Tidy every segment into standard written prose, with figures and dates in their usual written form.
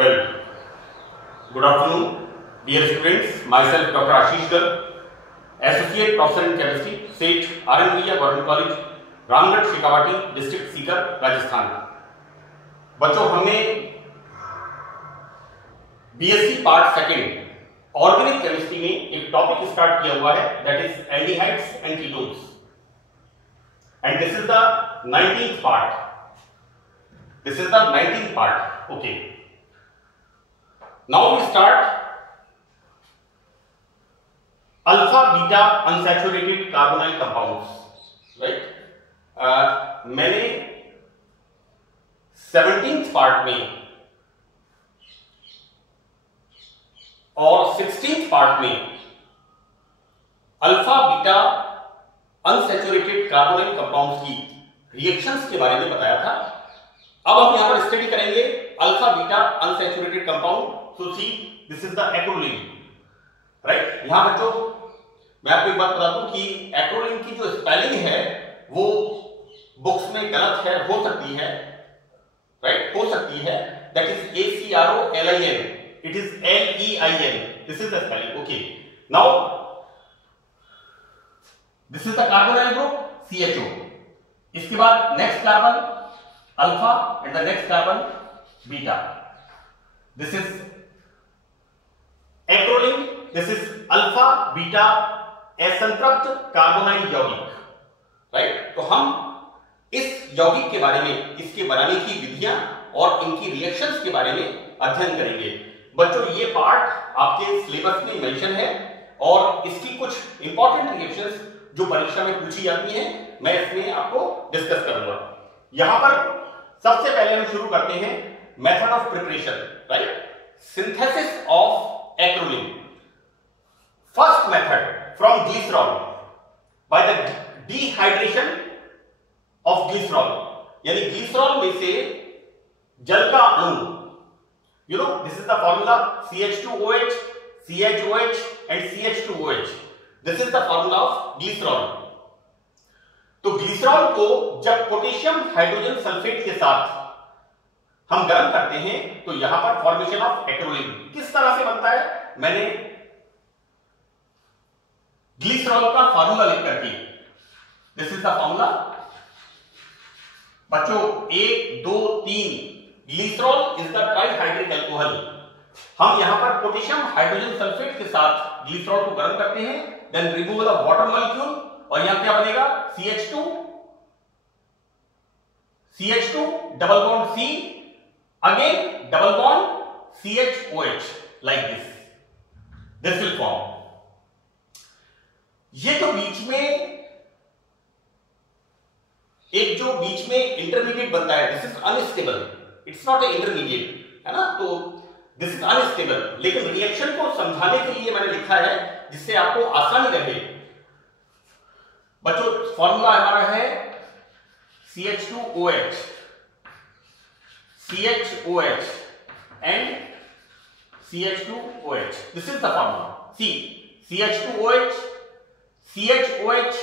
Well, good afternoon, dear students. Myself, Dr. Ashish Garg, Associate Professor in Chemistry, SET RN Via Government College, Ramgarh Shekhawati, district Sikar, Rajasthan. बच्चों, हमने BSc part second organic chemistry में एक topic start किया हुआ है, that is aldehydes and ketones, and this is the 19th part. This is the 19th part. Okay, now we start alpha beta unsaturated carbonyl compounds, right. मैंने 17th part में और 16th part में alpha beta unsaturated carbonyl compounds की reactions के बारे में बताया था। अब हम यहां पर स्टडी करेंगे alpha beta unsaturated compound. So see, this is the acrolein, right. यहां बच्चों मैं आपको एक बात बता दूं कि एक्रोलीन की जो स्पेलिंग है वो बुक्स में गलत है, हो सकती है, राइट, हो सकती है। That is ACROLIN, it is LEIN, this is the spelling. Okay, now this is the carbonyl group CHO। इसके बाद next carbon alpha and the next carbon beta, this is acrolein, this is alpha beta असंतृप्त carbonyl यौगिक, right. तो हम इस यौगिक के बारे में, इसके बनाने की विधियां और इनकी रिएक्शंस के बारे में अध्ययन करेंगे। बच्चों, ये पार्ट आपके सिलेबस में मेंशन है और इसकी कुछ इंपॉर्टेंट रिएक्शंस जो परीक्षा में पूछी जाती हैं, मैं इसमें आपको डिस्कस करूंगा। यहां पर सबसे पहले हम शुरू करते हैं method of preparation, right. Synthesis of acrolein. First method from glycerol by the dehydration of glycerol, यानी ग्लिसरॉल में से जल का अणु, you know, this is the formula CH2OH, CHOH and CH2OH. This is the formula of glycerol. तो glycerol को जब potassium hydrogen sulphate के साथ हम गर्म करते हैं तो यहां पर फॉर्मेशन ऑफ एक्रोलीन किस तरह से बनता है, मैंने ग्लिसरॉल का फार्मूला लिख करके, दिस इज द फार्मूला बच्चों, 1 2 3। Glycerol is the trihydric alcohol. हम यहां पर पोटेशियम हाइड्रोजन सल्फेट के साथ ग्लिसरॉल को गर्म करते हैं, then remove the water molecule, और यहां क्या बनेगा CH2 double bond C, again double bond CHOH, like this will form. ये जो बीच में एक जो बीच में इंटरमीडिएट बनता है, this is unstable, it's not A intermediate, है ना। तो दिस इज अनस्टेबल, लेकिन रिएक्शन को समझाने के लिए मैंने लिखा है जिससे आपको आसानी रहे। बच्चों, फॉर्मूला हमारा है CH2OH, CHOH and CH2OH। This is the formula. See, CH2OH, CHOH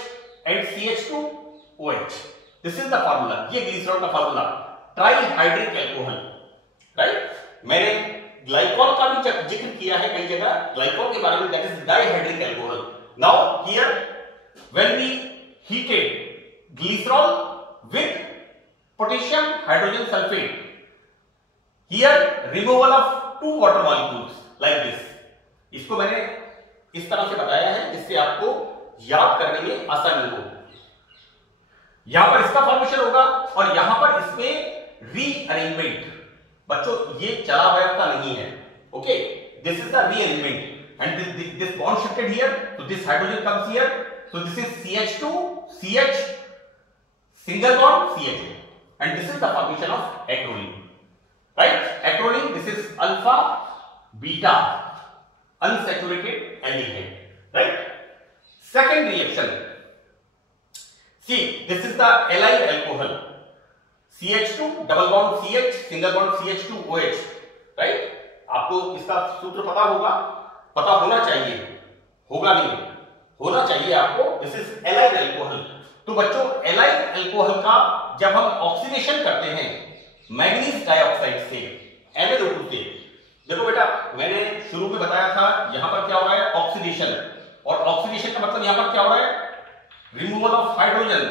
and CH2OH, this is the formula. ये ग्लिसरॉल का फॉर्मूला, ट्राइहाइड्रिक अल्कोहल, राइट। मैंने ग्लाइकॉल का भी जिक्र किया है कई जगह, ग्लाइकॉल के बारे में, that is dihydric alcohol. Now here when we heated glycerol with potassium hydrogen sulphate, here removal of 2 water molecules like this. इसको मैंने इस तरह से बताया है जिससे आपको याद करने में आसानी हो। यहां पर इसका फॉर्मेशन होगा और यहां पर इसमें रीअरेंजमेंट। बच्चों, ये चला हुआ का नहीं है, okay, this is the rearrangement and this bond shifted here, so this hydrogen comes here, so this is CH2 CH single bond CH, and this is the formation of acrolein, right. Acrolein, this is alpha beta unsaturated aldehyde, right. Second reaction, see, this is the allyl alcohol, CH2 double bond CH single bond CH2OH, right. आपको इसका सूत्र पता होगा, पता होना चाहिए, होगा नहीं, होना चाहिए आपको। This is allyl alcohol। तो बच्चों, allyl alcohol का जब हम ऑक्सीडेशन करते हैं मैग्नीज डाइऑक्साइड से, MnO2 से, देखो बेटा, मैंने शुरू में बताया था यहां पर क्या हो रहा है, ऑक्सीडेशन, और ऑक्सीडेशन का मतलब यहां पर क्या हो रहा है, रिमूवल ऑफ हाइड्रोजन,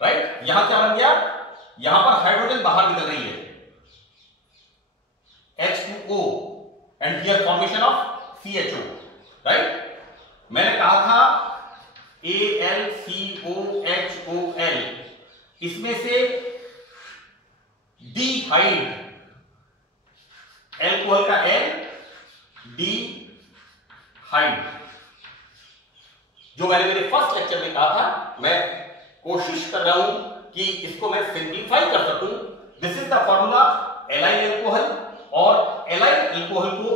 राइट। यहां क्या बन गया, यहां पर हाइड्रोजन बाहर निकल रही है, H2O, and here formation of CHO, right. मैंने कहा था AlCOHOL, इसमें से डिहाइड, एल्कोहल का L, डिहाइड, जो मैंने मेरे फर्स्ट लेक्चर में कहा था, मैं कोशिश कर रहा हूं कि इसको मैं सिंप्लीफाई कर सकूं। This is the formula allyl alcohol, और एलाइन एल्कोहल को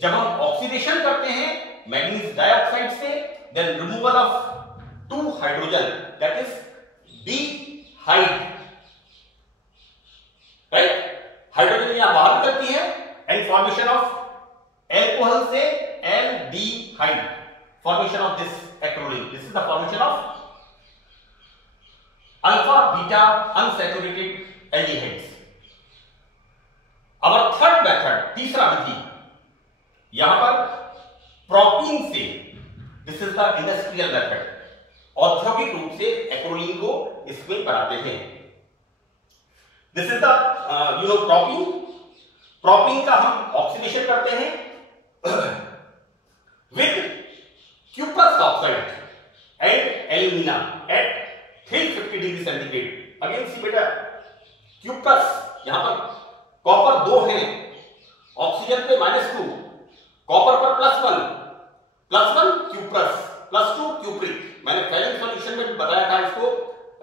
जब हम ऑक्सीडेशन करते हैं मैंगनीज डाइऑक्साइड से, then removal of 2 hydrogen, that is dehydro, right. Hydrogen यहां बाहर निकलती है एंड फॉर्मेशन ऑफ एल्कोहल से aldehyde, formation of this acrolein. This is the formation of alpha beta unsaturated aldehydes. Our third method, तीसरा विधि, यहां पर propene से, this is the industrial method, औद्योगिक रूप से एक्रोलीन को इसमें बनाते हैं। This is the propene, propene का हम ऑक्सीडेशन करते हैं with cuprous oxide and alumina at 350 degree centigrade. Again see बेटा, क्यूप्रस, यहां पर कॉपर 2 है, ऑक्सीजन पे -2, कॉपर पर +1 क्यूप्रस, +2 क्यूप्रिक। मैंने पहले सॉल्यूशन में भी बताया था इसको,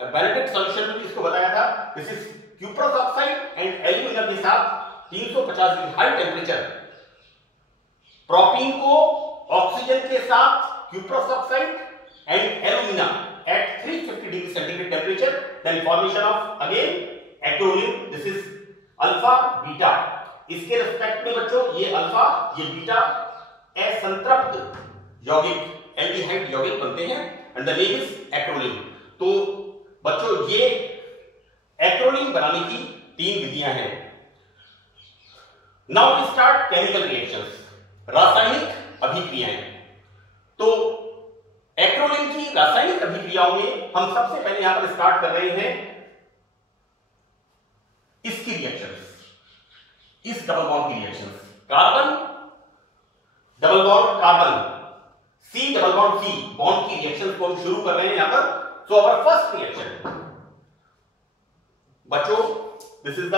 बेनेडिक्ट सॉल्यूशन में भी इसको बताया था। This is cuprous oxide and alumina के साथ 350 डिग्री हाई टेम्परेचर, प्रोपीन को ऑक्सीजन के साथ cuprous oxide and alumina at 350 degree centigrade temperature, then formation of again acrolein. This is alpha beta. इसके रिस्पेक्ट में बच्चों ये अल्फा ये बीटा असंतृप्त यौगिक एल्डिहाइड यौगिक बनते हैं and the name is acrolein. तो बच्चों ये एक्रोलीन बनाने की 3 विधियां हैं। Now we start chemical reactions, रासायनिक अभिक्रियाएं। तो एक्रोलीन की रासायनिक अभिक्रियाओं में हम सबसे पहले यहां पर स्टार्ट कर रहे हैं इसकी रिएक्शंस, इस डबल बॉन्ड की reactions, carbon double bond carbon, C double bond C bond की रिएक्शंस को हम शुरू कर रहे हैं यहां पर। सो आवर फर्स्ट रिएक्शन बच्चों, दिस इज द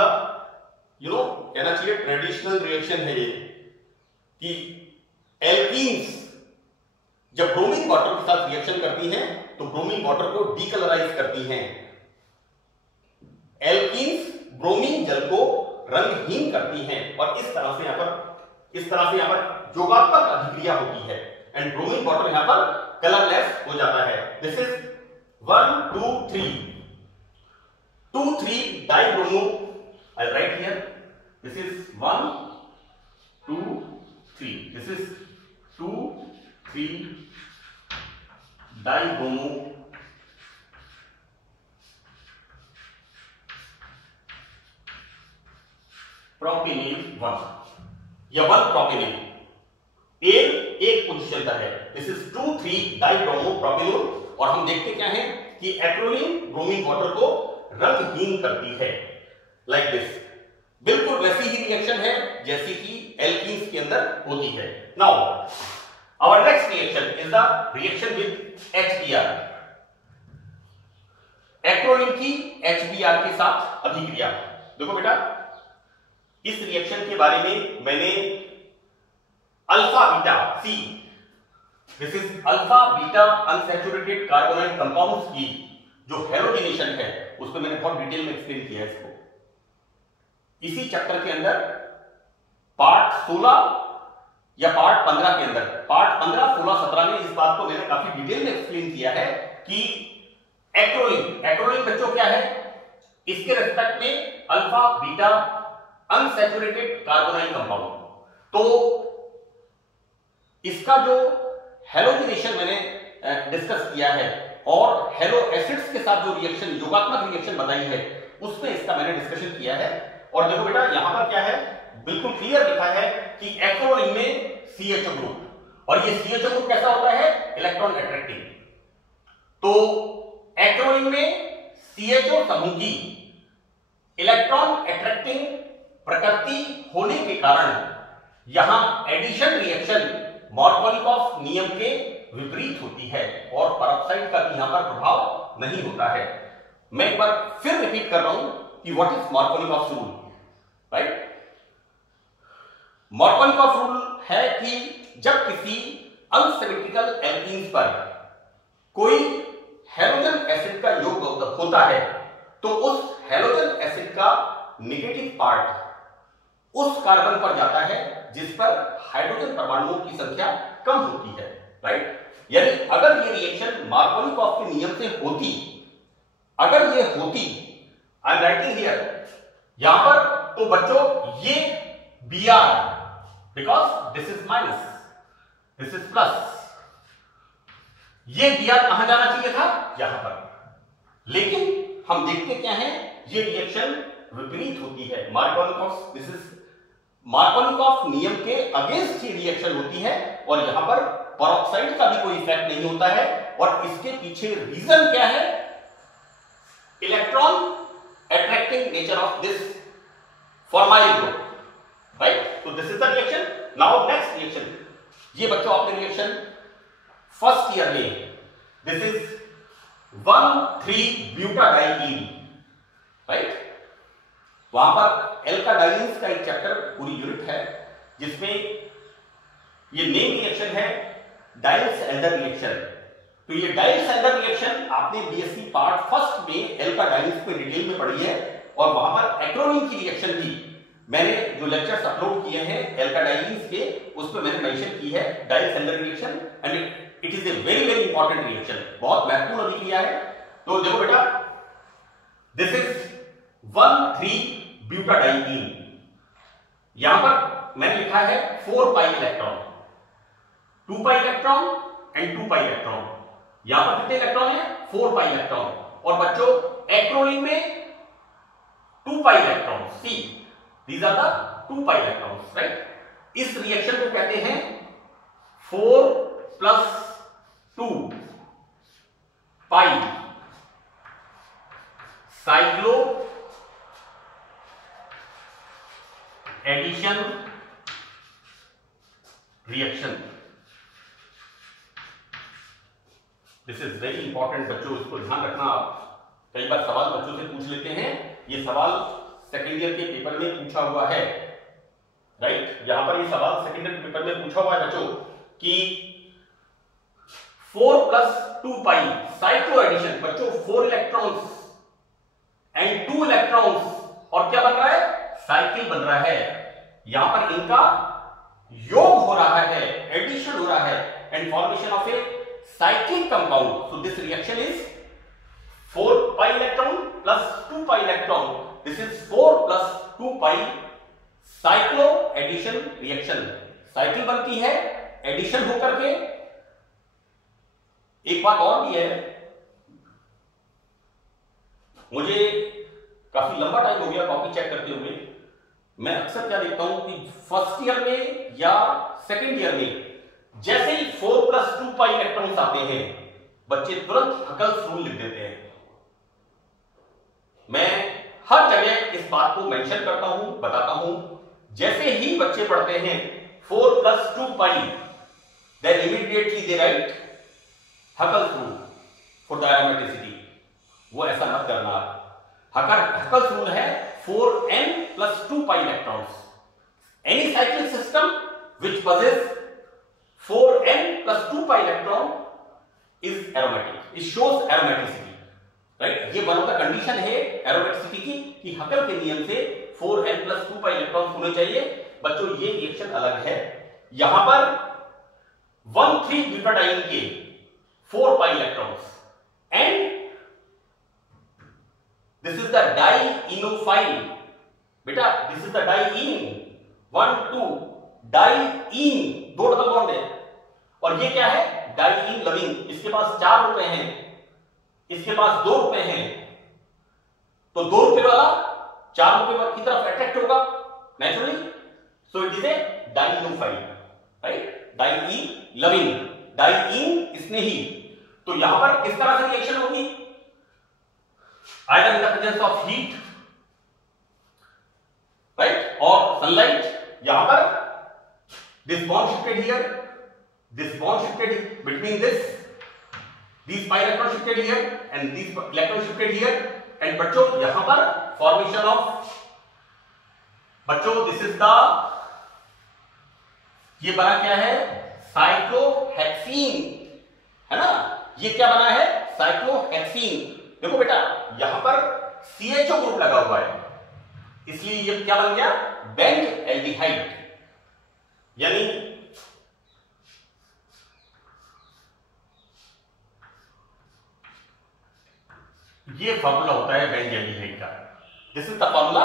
कहना चाहिए ट्रेडिशनल रिएक्शन है ये, कि एल्कीन्स जब ब्रोमीन वाटर के साथ रिएक्शन करती हैं तो ब्रोमीन वाटर को डीकलराइज करती हैं। एल्कीन्स ब्रोमीन जल को रंगहीन करती हैं और इस तरह से यहां पर योगात्मक अभिक्रिया होती है एंड ब्रोमीन वाटर यहां पर कलरलेस हो जाता है। This is 1 2 3 2 3 dibromo, I write here, this is 1 2 3, this is 2 3 dibromo propanal 1 या 1 प्रोपेनिल, एक पोजीशन का है। This is 2 3 dibromo propanal. और हम देखते क्या है कि एक्रोलीन ब्रोमीन वाटर को रंगहीन करती है, लाइक दिस। बिल्कुल वैसी ही रिएक्शन है जैसी कि एल्कीन्स के अंदर होती है। Now our next reaction is the reaction with HBr, acrolein की HBr के साथ अभिक्रिया। देखो बेटा, इस रिएक्शन के बारे में मैंने alpha beta C, this is alpha beta unsaturated carbonyl compounds की जो हेलोजिनेशन है उसको मैंने बहुत डिटेल में एक्सप्लेन किया है इसको। इसी चैप्टर के अंदर पार्ट 16 या पार्ट 15 के अंदर, पार्ट 15 16 17 में इस बात को मैंने काफी डिटेल में एक्सप्लेन किया है कि एक्रोलीन बच्चों क्या है, इसके रिस्पेक्ट में alpha beta unsaturated carbonyl compound. तो इसका जो हेलोजिनेशन मैंने डिस्कस किया है और हेलो एसिड्स के साथ जो रिएक्शन योगात्मक रिएक्शन बताई है उसमें इसका मैंने डिस्कशन किया है। और देखो बेटा, यहां पर क्या है, बिल्कुल क्लियर लिखा है कि एक्रोलिन में CHO ग्रुप, और ये CHO ग्रुप कैसा होता है? Electron attracting. तो एक्रोलिन में CHO समूह की इलेक्ट्रॉन अट्रैक्टिंग प्रकृति होने के कारण यहां एडिशन रिएक्शन मार्कोनिकॉफ नियम के विपरीत होती है और पेरोक्साइड का भी यहां पर प्रभाव नहीं होता है। मैं एक बार फिर रिपीट कर रहा हूं कि what is Markovnikov rule, right? Markovnikov rule है कि जब किसी अनसिमेट्रिकल एल्कीन्स पर कोई हैलोजन एसिड का योग होता है तो उस हैलोजन एसिड का नेगेटिव पार्ट उस कार्बन पर जाता है जिस पर हाइड्रोजन परमाणुओं की संख्या कम होती है, राइट? यानी अगर ये रिएक्शन मार्कोनिकॉफ के नियम से होती, अगर ये होती, आई एम राइटिंग हियर, यहां पर, तो बच्चों ये Br, because this is minus, this is plus, ये Br कहां जाना चाहिए था? यहां पर। लेकिन हम देखते क्या है, ये रिएक्शन विपरीत होती है। मार्कोनिकॉफ, दिस इज मार्कोनिकॉफ नियम के अगेंस्ट ही रिएक्शन होती है और यहां पर पेरोक्साइड का भी कोई इफेक्ट नहीं होता है। और इसके पीछे रीजन क्या है? Electron attracting nature of this formyl group, right? तो this is the reaction. Now next reaction, ये बच्चों आपने रिएक्शन फर्स्ट ईयर में, दिस इज 1,3-ब्यूटाडाइईन, राइट? वहां पर एल्काडाइंस का एक चैप्टर पूरी यूनिट है जिसमें ये मेन रिएक्शन है डाइल्स-एल्डर रिएक्शन। तो ये डाइल्स-एल्डर रिएक्शन आपने बीएससी पार्ट फर्स्ट में एल्काडाइंस में डिटेल में पढ़ी है और वहां पर एक्रोलिन की रिएक्शन भी मैंने जो लेक्चर्स अपलोड किए हैं एल्काडाइंस के, उस पर मैंने मेंशन की है डाइल्स-एल्डर reaction, and it is a very very important reaction, बहुत महत्वपूर्ण अभिक्रिया है। तो देखो बेटा, दिस इज 1,3-ब्यूटाडाइईन, यहां पर मैंने लिखा है 4 pi electron, 2 pi electron and 2 pi electron. यहां पर कितने इलेक्ट्रॉन है? 4 पाई इलेक्ट्रॉन। और बच्चों एक्रोलिन में 2 pi electron, see these are the 2 pi electrons, right? इस रिएक्शन को कहते हैं 4+2 pi cyclo addition reaction. This is very important बच्चों, इसको ध्यान रखना। आप कई बार सवाल बच्चों से पूछ लेते हैं, ये सवाल सेकेंड ईयर के पेपर में पूछा हुआ है, राइट? यहां पर ये सवाल सेकेंड ईयर के पेपर में पूछा हुआ है बच्चों कि 4+2 पाई साइक्लो एडिशन, बच्चों 4 इलेक्ट्रॉन्स एंड 2 इलेक्ट्रॉन्स, और क्या बन रहा है? साइकिल बन रहा है। यहां पर इनका योग हो रहा है, एडिशन हो रहा है, and formation of a cyclic compound. So this reaction is 4 pi electron plus 2 pi electron, this is 4+2 pi cyclo addition reaction. Cycle बनती है एडिशन होकर के। एक बात और भी है, मुझे काफी लंबा टाइम हो गया कॉपी चेक करते हुए, मैं अक्सर क्या देखता हूं कि फर्स्ट ईयर में या सेकंड ईयर में जैसे ही 4+2 पाई इलेक्ट्रॉन्स आते हैं बच्चे तुरंत हकल्स रूल लिख देते हैं। मैं हर जगह इस बात को मेंशन करता हूं, बताता हूं, जैसे ही बच्चे पढ़ते हैं 4+2 pi, then immediately they write Huckel's rule for the aromaticity. वो ऐसा मत करना। हकल्स रूल है 4n+2 pi electrons. Any cyclic system which possess 4n+2 पाई इलेक्ट्रॉन is aromatic. It shows aromaticity, right? ये वन ऑफ द कंडीशन है aromaticity की कि हकल के नियम से 4n+2 पाई इलेक्ट्रॉन होने चाहिए। बच्चों ये रिएक्शन अलग है। यहां पर 1,3-ब्यूटाडाइईन के 4 pi electrons and this is the dienophile. बेटा this is the diene, 1 2 diene, 2 double bond है। और ये क्या है? Diene loving. इसके पास 4 रुपए हैं, इसके पास 2 रुपए हैं, तो 2 रुपए वाला 4 रुपए की तरफ अट्रैक्ट होगा naturally. So it is a dienophile, right, diene loving, diene स्नेही। तो यहां पर किस तरह से रिएक्शन होगी, either in the presence of heat, right, और सनलाइट। यहां पर this bond shifted here, this bond shifted between these pi electrons shifted here and these electrons shifted here, and बच्चों यहां पर formation of, बच्चों this is the, ये बना क्या है, साइक्लोहेक्सीन, है ना, ये क्या बना है, साइक्लोहेक्सीन। देखो बेटा यहां पर CHO ग्रुप लगा हुआ है, इसलिए ये क्या बन गया, बेंड एल्डिहाइड। यानी ये फॉर्मूला होता है बेंड एल्डिहाइड का, this is the formula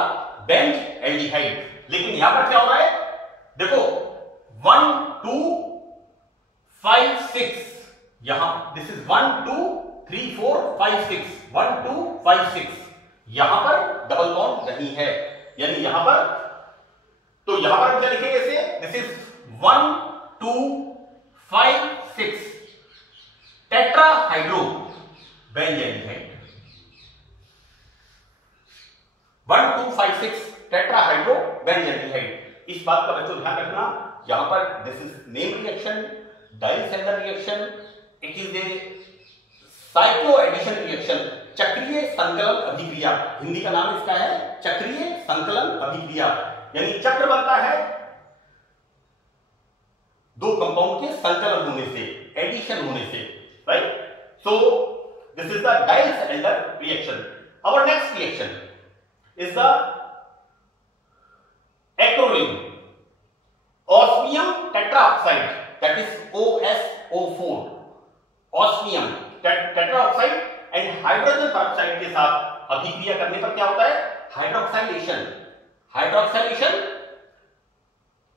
bend aldehyde. लेकिन यहां पर क्या हो रहा है, देखो 1 2 5 6, यहां दिस इज 1 2 3 4 5 6, 1 2 5 6, यहां पर डबल बॉन्ड नहीं है, यानी यहां पर, तो यहां पर क्या लिखेंगे इसे, this is 1 2 5 6 tetrahydro benz aldehyde, 1 2 5 6 tetrahydro benz aldehyde. इस बात का बच्चों ध्यान रखना, यहां पर this is name reaction, Diels Alder reaction, it is a cyclo addition reaction, चक्रीय संकलन अभिक्रिया, हिंदी का नाम इसका है चक्रीय संकलन अभिक्रिया, यानी चक्र बनता है दो कंपाउंड के संकलन होने से, एडिशन होने से, right. So this is the Diels Alder reaction. Our next reaction is the acrolein osmium tetraoxide, that is OSO4, osmium tetraoxide and hydrogen peroxide के साथ अभिक्रिया करने पर क्या होता है, हाइड्रोक्साइलेशन। हाइड्रोक्साइलेशन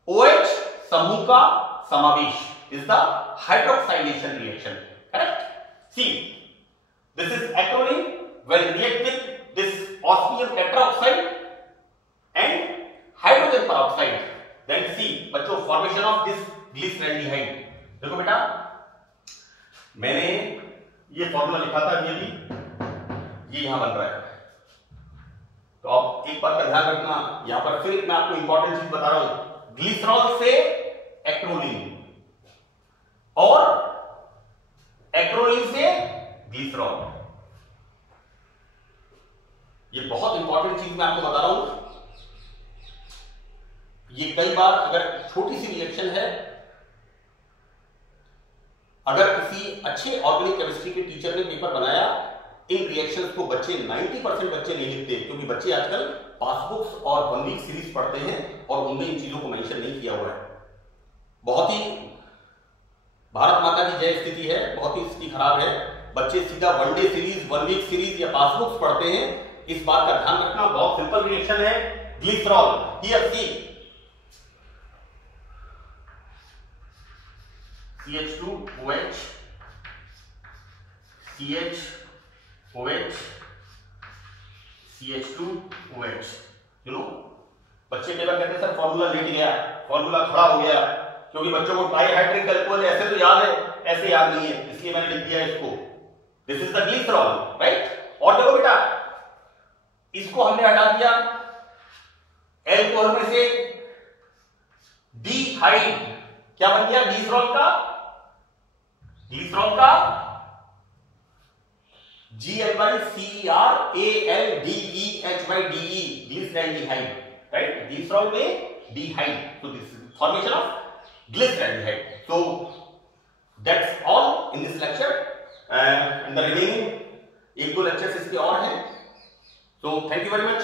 OH समूह का समावेश is the hydroxylation reaction, correct? See, this is acrolein when react with this osmium tetraoxide and hydrogen peroxide, then see बच्चों formation of this glyceraldehyde। देखो बेटा मैंने ये फॉर्मूला लिखा था, ये भी ये यहां बन रहा है, तो अब एक बात का ध्यान रखना, यहां पर फिर मैं आपको इंपॉर्टेंट चीज बता रहा हूं, ग्लिसरॉल से एक्रोलीन और एक्रोलीन से ग्लिसरॉल, ये बहुत इंपॉर्टेंट चीज मैं आपको बता रहा हूं। ये कई बार अगर छोटी सी रिएक्शन है, अगर किसी अच्छे ऑर्गेनिक केमिस्ट्री के टीचर ने पेपर बनाया, इन रिएक्शंस को बच्चे 90% बच्चे नहीं लिखते, क्योंकि बच्चे आजकल पासबुक्स और 1 वीक सीरीज पढ़ते हैं और उनमें इन चीजों को मेंशन नहीं किया हुआ है। बहुत ही भारत माता की जय स्थिति है, बहुत ही स्थिति खराब है, बच्चे सीधा 1 डे सीरीज 1 वीक सीरीज या पासबुक्स पढ़ते हैं, इस बात का ध्यान रखना। बहुत सिंपल रिएक्शन है, glycerol here see CH2OH CHOH CH2OH, you know बच्चे कई बार कहते हैं सर फॉर्मूला लेट गया, फॉर्मूला खड़ा हो गया, क्योंकि बच्चों को ट्राइहाइड्रिक अल्कोहल ऐसे तो याद है, ऐसे याद नहीं है, इसलिए मैंने लिख दिया इसको, this is the glycerol, right. और देखो बेटा इसको हमने हटा दिया, अल्कोहल में से डीहाइड क्या बन गया, ग्लिसरॉल का GlyceralDEHDE, ग्लिसरैल्डिहाइड, राइट, ग्लिसरॉल में डीहाइड, so this is formation of glyceraldehyde. So that's all in this lecture, and the remaining 1-2 lectures इसके और हैं, so thank you very much.